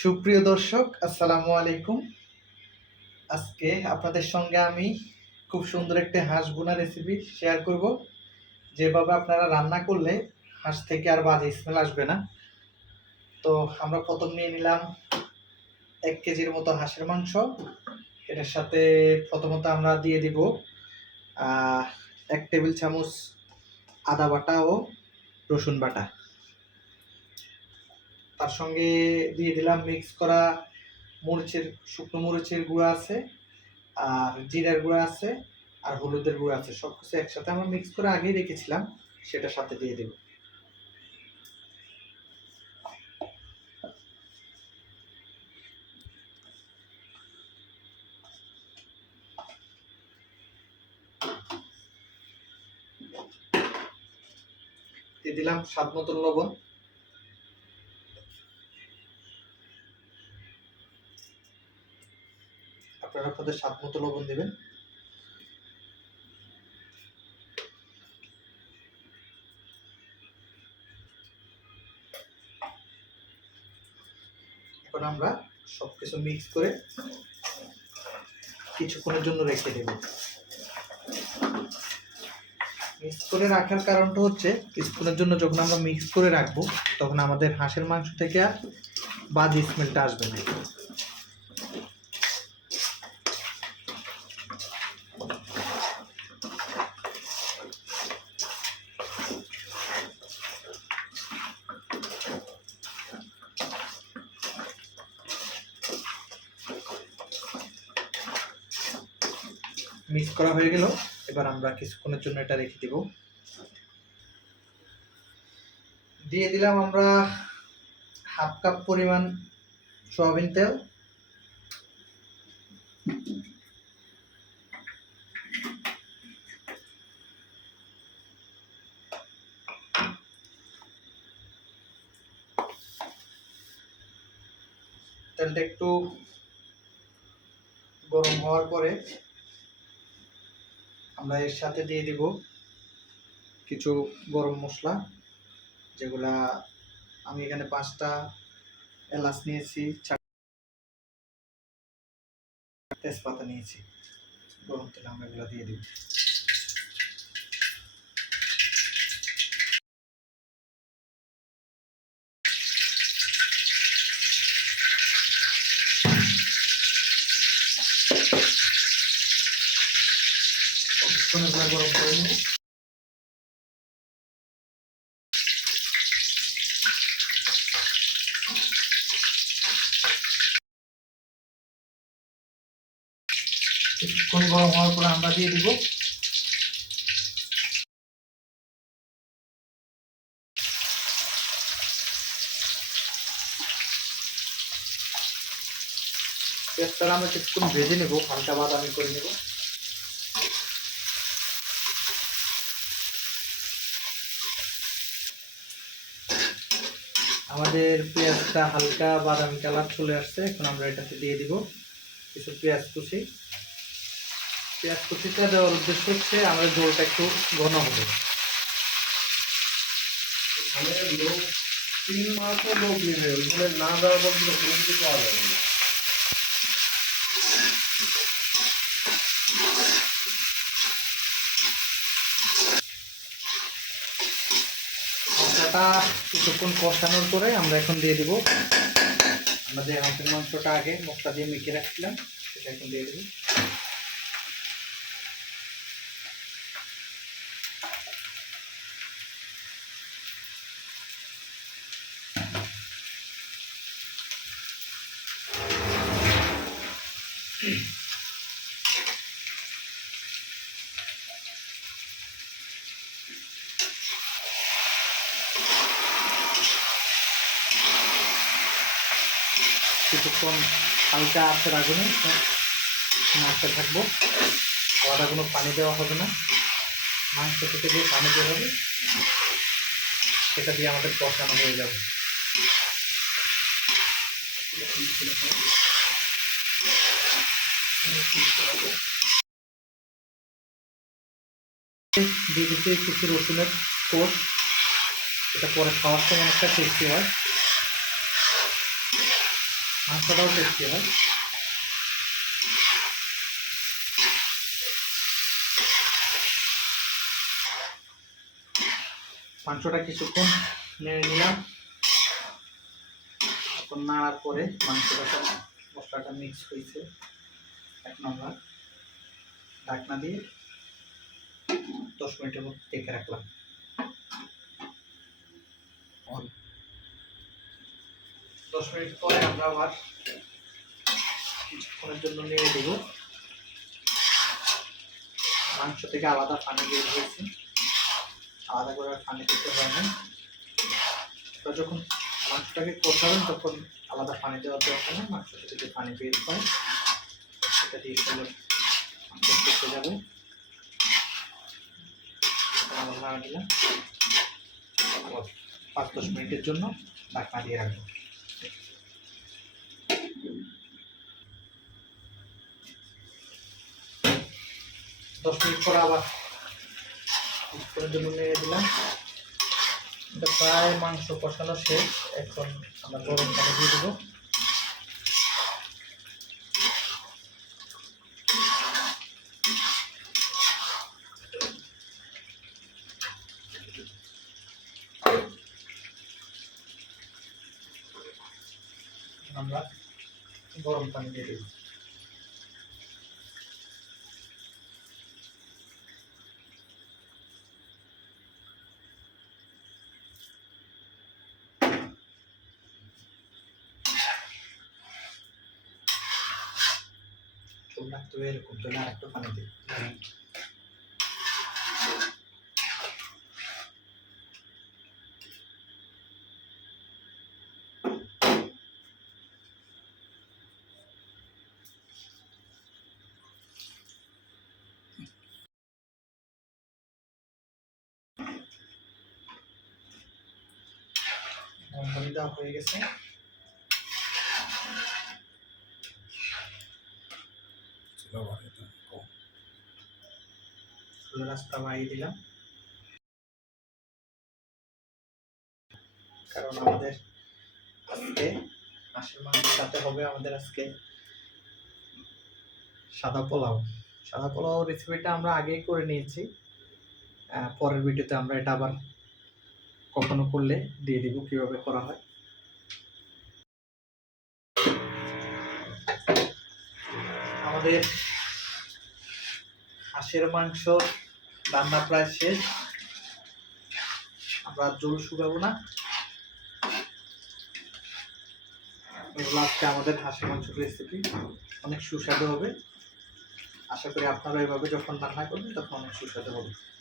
সুপ্রিয় দর্শক, আসসালামু আলাইকুম। আজকে আপনাদের সঙ্গে আমি খুব সুন্দর একটি হাঁস বোনা রেসিপি শেয়ার করব। যেভাবে আপনারা রান্না করলে হাঁস থেকে আর বাজে স্মেল আসবে না। তো আমরা প্রথম নিয়ে নিলাম এক কেজির মতো হাঁসের মাংস। এটার সাথে প্রথমত আমরা দিয়ে দিব এক টেবিল চামচ আদা বাটা ও রসুন বাটা। তার সঙ্গে দিয়ে দিলাম মিক্স করা মরিচের, শুকনো মরিচের গুঁড়া আছে আর জিরার গুঁড়া আছে আর হলুদের গুঁড়া আছে। সব কিছু একসাথে আমরা মিক্স করে আগেই রেখেছিলাম সেটা সাথে দিয়ে দেব। দিয়ে দিলাম স্বাদ মতন লবণ। আপনারা আপনাদের স্বাদ মতো লবণ দেবেন। এখন আমরা সবকিছু মিক্স করে কিছুক্ষণের জন্য রেখে দেব। মিক্স করে রাখার কারণটা হচ্ছে, কিছুক্ষণের জন্য যখন আমরা মিক্স করে রাখব, তখন আমাদের হাঁসের মাংস থেকে আর বাজে স্মেলটা আসবে না। মিক্স করা হয়ে গেল। এবার আমরা কিছুক্ষণের জন্য এটা রেখে দিব। দিয়ে দিলাম আমরা হাফ কাপ পরিমাণ সয়াবিন তেল। তেলটা একটু গরম হওয়ার পরে আমরা এর সাথে দিয়ে দিব কিছু গরম মশলা, যেগুলা আমি এখানে পাঁচটা এলাচ নিয়েছি তেজপাতা নিয়েছি। গরম তেলে আমরা এগুলো দিয়ে দিব। এগুলো গরম করে নেব। কিছুক্ষণ গরম হওয়ার পরে আমরা দিয়ে দিব। পেঁয়াজটা আমরা কিছুক্ষণ ভেজে নেব, হালকা বাদামি করে নেব। আমাদের পেঁয়াজটা হালকা বাদামি কালার চলে আসছে, এখন আমরা এটাতে দিয়ে দিব কিছু পেঁয়াজ কুচি। পেঁয়াজ কুচিটা দেওয়ার উদ্দেশ্য হচ্ছে আমাদের ঝোলটা একটু ঘন হবে। আমাদের লোক তিন মাসও লোক নেবে না দেওয়া পর্যন্ত কোনো কিছু পাওয়া যাবে না। মশলাটা কিছুক্ষণ কষানোর পরে আমরা এখন দিয়ে দিব। আমরা যে হাঁসের মাংসটা আগে মশলা দিয়ে মেখে রাখছিলাম, সেটা এখন দিয়ে দেবো। কিছুক্ষণ হালকা আঁচের আগুনে নাড়তে থাকব। আলাদা কোনো পানি দেওয়া হবে না। মাংস থেকে যে পানি বের হবে, সেটা দিয়ে আমাদের কষানো হয়ে যাবে। দিয়ে দিচ্ছি কিছু রসুনের কোষ। এটা পরে খাওয়ার সময় অনেকটা টেস্টি হয়। মাংসটাও টেস্টি হয়। মাংসটা কিছুক্ষণ নেড়ে নিলাম। এখন নাড়ার পরে মাংসটা মশলাটা মিক্স হয়েছে। এক নম্বর ঢাকনা দিয়ে দশ মিনিটের মতো ডেকে রাখলাম। দশ মিনিট পরে আমরা আবার কিছুক্ষণের জন্য নিয়ে দেব। মাংস থেকে আলাদা পানি বের হয়েছে। আলাদা করে পানি দিতে হয় না। যখন মাংসটাকে কষাবেন, তখন আলাদা পানি দেওয়ার দরকার নেই। মাংস থেকে যে পানি বের হয়, সেটা দিয়ে ফেলে মাংস করতে যাবে। পাঁচ দশ মিনিটের জন্য ঢাকনা দিয়ে রাখব। দশ মিনিট পরে আবার জন্য নেড়ে দিলাম। এটা প্রায় মাংস কষানো শেষ। এখন আমরা গরম পানি দিয়ে দেবো। আমরা গরম পানি দিয়ে দেবো। চুল রাখতে এরকম চলে আর একটু পানি দিই। হয়ে গেছে। রাস্তা বাড়িয়ে দিলাম। কারণ আমাদের আজকে হাঁসের মাংসের সাথে হবে আমাদের আজকে সাদা পোলাও। সাদা পোলাও রেসিপিটা আমরা আগেই করে নিয়েছি। পরের ভিডিওতে আমরা এটা আবার কখনো করলে দিয়ে দিব কীভাবে করা হয়। আমাদের হাঁসের মাংস রান্না প্রায় শেষ। আমরা জল শুকাবো না। আজকে আমাদের হাসি মাংসের রেসিপি অনেক সুস্বাদু হবে। আশা করি আপনারা এভাবে যখন রান্না করবেন, তখন অনেক সুস্বাদু হবে।